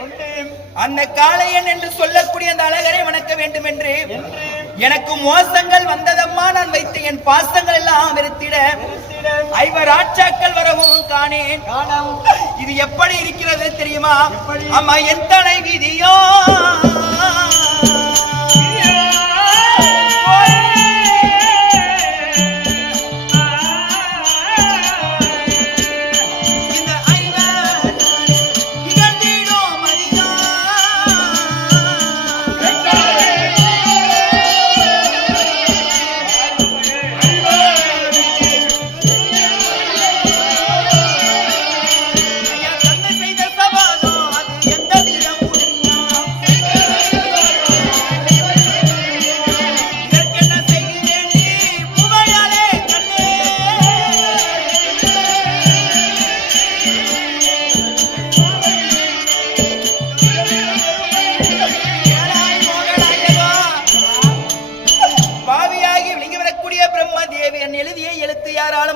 கொண்டேன் அந்த காளையன் என்று சொல்லக்கூடிய அந்த அழகரை வணக்க வேண்டும் என்று. எனக்கு மோசங்கள் வந்ததம்மா நான் வைத்த என் பாசங்கள் எல்லாம் வெறுத்திட. ஐவர் ஆட்சாக்கள் வரவும் காணேன். இது எப்படி இருக்கிறது தெரியுமா? ஆமா என் தலை விதியோ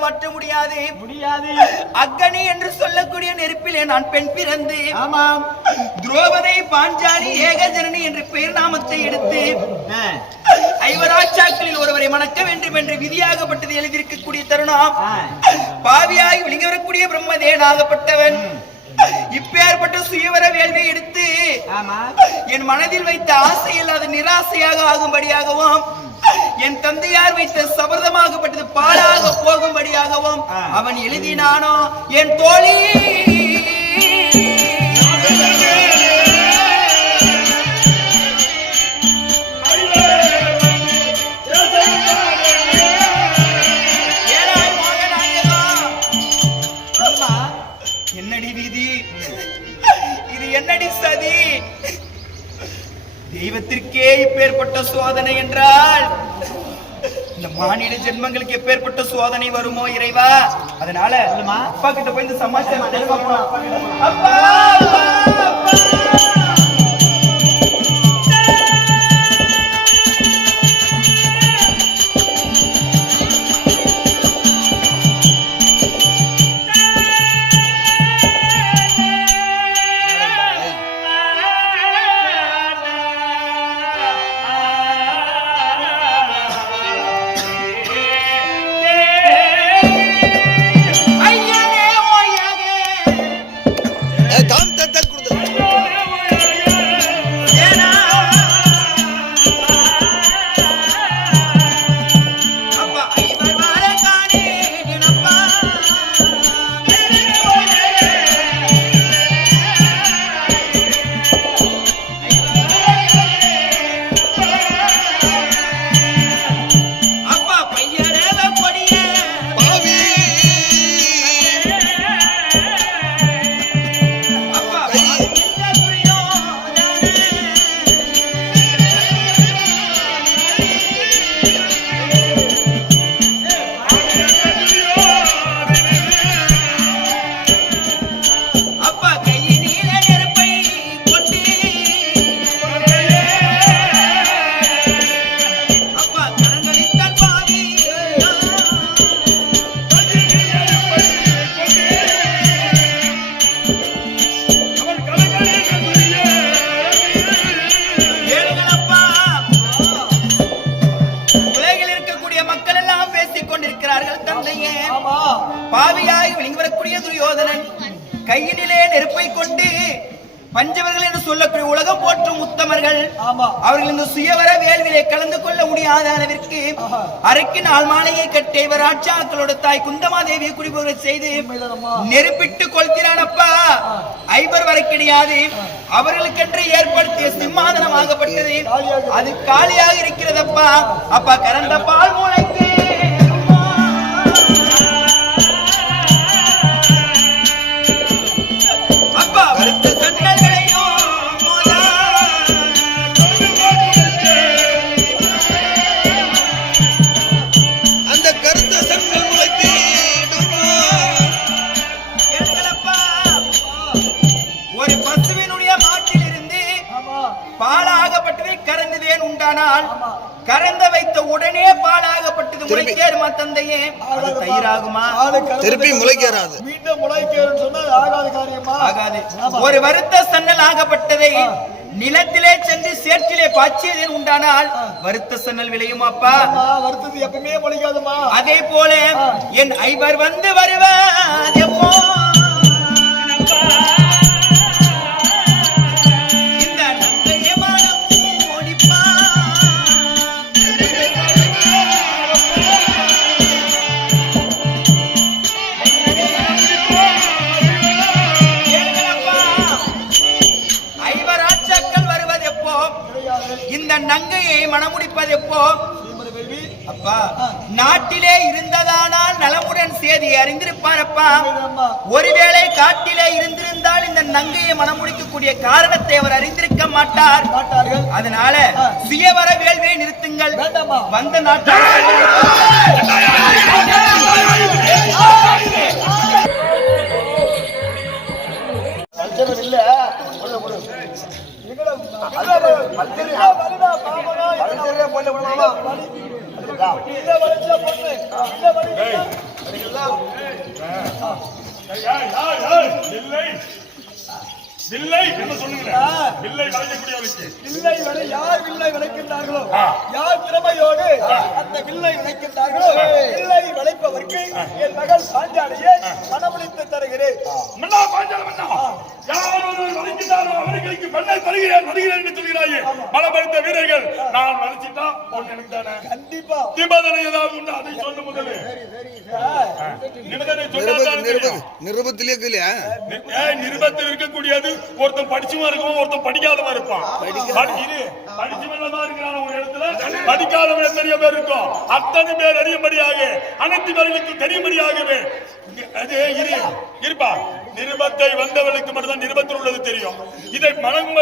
மாற்ற முடியாது. முடியாது. அக்கனி என்று சொல்லக்கூடிய நெருப்பிலே நான் பெண் பிறந்து ஆமாம். துரோபதை பாஞ்சாலி ஏகஜனனி என்ற பெயர் நாமத்தை எடுத்து ஐவராட்சாக்களில் ஒருவரை மணக்க வேண்டும் என்று விதியாகப்பட்டது எழுதியிருக்கக்கூடிய தருணம். பாவியாகி விளங்கி வரக்கூடிய பிரம்மதேனாகப்பட்டவன் இப்பேற்பட்ட சுயவர வேள்வி எடுத்து என் மனதில் வைத்த ஆசையில் அது நிராசையாக ஆகும்படியாகவும் என் தந்தையார் வைத்த சபதமாகப்பட்டது பாழாக போகும்படியாகவும். அவன் எழுதினானோ என் தோழி! என்னடி விதி? இது என்னடி சதி? தெய்வத்திற்கே இப்பேற்பட்ட சோதனை என்றால் இந்த மாநில ஜென்மங்களுக்கு எப்பேற்பட்ட சோதனை வருமோ இறைவா அதனால அப்பா கிட்ட போய் இந்த சமாச்சாரம் அப்பா. கையினிலே நெருப்பை கொண்டு பஞ்சவர்கள் என்று சொல்லக்கூடிய உலகம் போற்றும் உத்தமர்கள். அவர்கள் இந்த சுயவர வேள்விலே கலந்து கொள்ள முடியாத அளவிற்கு. அரைக்கு நாள் மாலையை கட்டி இவர் ஆட்சாக்களோட தாய் குந்தமாதேவியை குடிபோக செய்து உண்மைதானம்மா. நெருப்பிட்டு கொளுத்தினானப்பா ஐவர் வரை கிடையாது. அவர்களுக்கென்று ஏற்படுத்திய சிம்மாதனமாகப்பட்டது அது காலியாக இருக்கிறதப்பா. அப்பா கறந்த பால் மூளைக்கு பாலாகப்பட்டதை கறந்ததேன் உண்டானால் கறந்த வைத்த உடனே பாலாகப்பட்டது முளைக்கேறுமா தந்தையே? அது தயிராகுமா? திருப்பி முளைக்கேறாது. மீண்டும் முளைக்கேறும் சொன்னால் ஆகாத காரியமா? ஆகாது. ஒரு வருத்த சன்னல் ஆகப்பட்டதை நிலத்திலே சென்று சேற்றிலே பாய்ச்சியதேன் உண்டானால் வருத்த சன்னல் விளையுமாப்பா? அம்மா, வருத்தது எப்பவுமே முளைக்காதுமா? அதே போல என் ஐவர் வந்து வருவார் எப்போ இந்த நங்கையை மணமுடிப்பது எப்போ? அப்பா நாட்டிலே இருந்ததானால் நலமுடன் செய்தி அறிந்திருப்பாரப்பா ஒருவேளை காட்டிலே இருந்திருந்தால் இந்த நங்கையை மணமுடிக்கக்கூடிய காரணத்தை அவர் அறிந்திருக்க மாட்டார். அதனால சுயவர வேள்வியை நிறுத்துங்கள்? வந்த இல்ல. வில்லை என்ன சொல்லுங்க வில்லை வளைக்கக்கூடியவளுக்கு வில்லை வலை யார் வில்லை விளைக்கின்றார்களோ யார் திறமையோடு அந்த வில்லை விளைக்கின்றார்களோ? வில்லை விளைப்பவருக்கு என் மகள் சாஞ்சாலையை மனமளித்து தருகிறேன். மன்னா பாஞ்சால மன்னா. யார் ஒருவர் வளைக்கிறாரோ அவர்களுக்கு பெண்ணை தருகிறேன் வருகிறேன் என்று சொல்கிறாயே. பலப்படுத்த வீரர்கள் நான் வளைச்சிட்டா பொண்ணு எனக்கு தானே? கண்டிப்பா. நிபந்தனை ஏதாவது உண்டு? அதை சொல்லு முதல்ல. நிபந்தனை சொன்னா. நிருபத்திலே இல்லையா நிருபத்தில் இருக்கக்கூடியது ஒருத்தன் படிச்சுமா இருக்கும் ஒருத்தன் படிக்காதவன் இருப்பான். படி- இரு, படிச்சவன் தான் இருக்கிறான் ஒரு இடத்துல. படிக்காதவன் எத்தனையோ பேர் இருக்கும். அத்தனை பேர் அறியும்படியாக அனைத்து பேர்களுக்கும் தெரியும்படியாகவே. அது இரு இருப்பா. நிருபத்தை வந்தவர்களுக்கு மட்டும்தான் நிருபத்தில் உள்ளது தெரியும். இதை மனம்